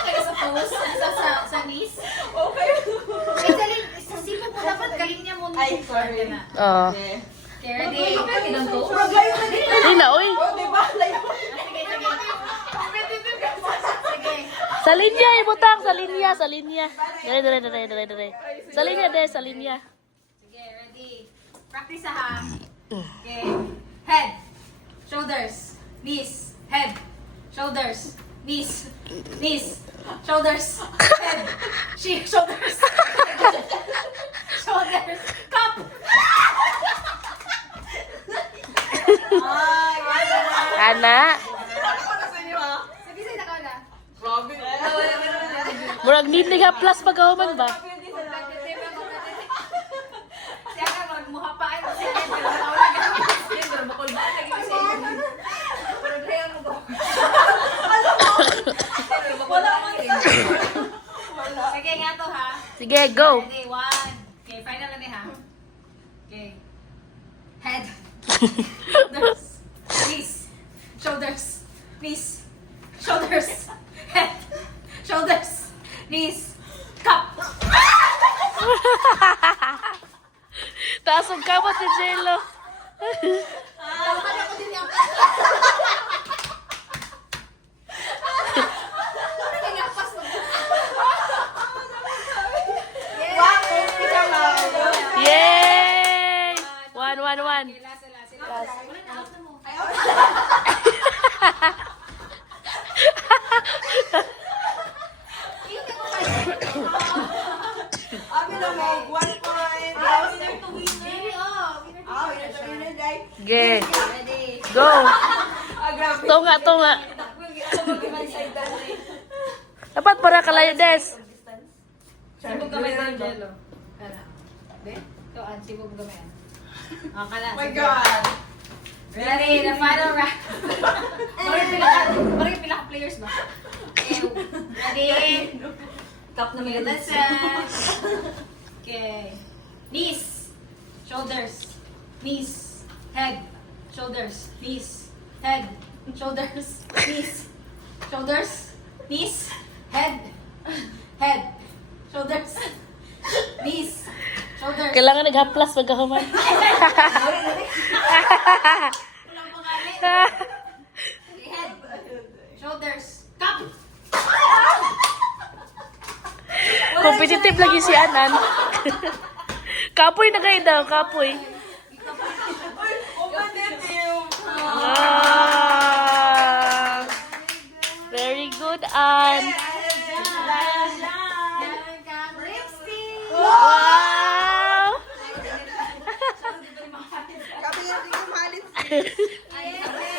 Okay sa pose, sa knees. Okay. Sa sipo po dapat galing niya mo. Ay, sorry. Oo. Okay. Okay, ready? Ilang to? Pag layo na dito. Hindi na, uy. Oh, diba? Layo. Sige, sige. Sige. Sa linya, ibutang. Sa linya, sa linya. Dire. Sa linya, sa linya. Sige, ready? Practice ha. Okay. Head. Shoulders. Knees. Head. Shoulders. Knees. Knees. Shoulders. Head. Shoulders. Shoulders. Cup. Ana. Sige, sige, nakaw na. Grabe. Murag need nga plus pagkahuman ba? Siya ka magmuhapaan mo siya. Pero wala ka. Pero makulbaan lagi kasi. Pero kaya mo ba? Wala man sa. Sige nga to ha. Sige, go. Ready, one. Okay, final na ha. Okay. Head. Shoulders. Knees. Shoulders. Knees. Shoulders. Head. Shoulders. Knees. Cup. Taas ang kamot ni Jello. Tawakan ako din yung Yay! 1-1-1. Abi na mo, 1 point. Winner, guys. Ge. Ready. Go. Grabe. Tunga. Dapat para kalayo des. Sibog gamay ko yung jello. Kana. Be? Ito, sibog gamay. Oh, kana. Oh my sige. God. Ready, the final round. Bakit pinaka-players ba? Okay, ready? Cup na may Okay. Knees. Shoulders. Knees. Head. Shoulders. Knees. Head. Shoulders. Knees. Shoulders. Knees. Head. Head. Shoulders. Knees. Shoulders. Kailangan nag-plus pagkahuman. Walang pangalit. Head. Shoulders. Cup. Competitive lagi si Anan. Kapoy na kayo daw, kapoy. Competitive. Ah, very good, Ann. Wow! Kapila din yung malit.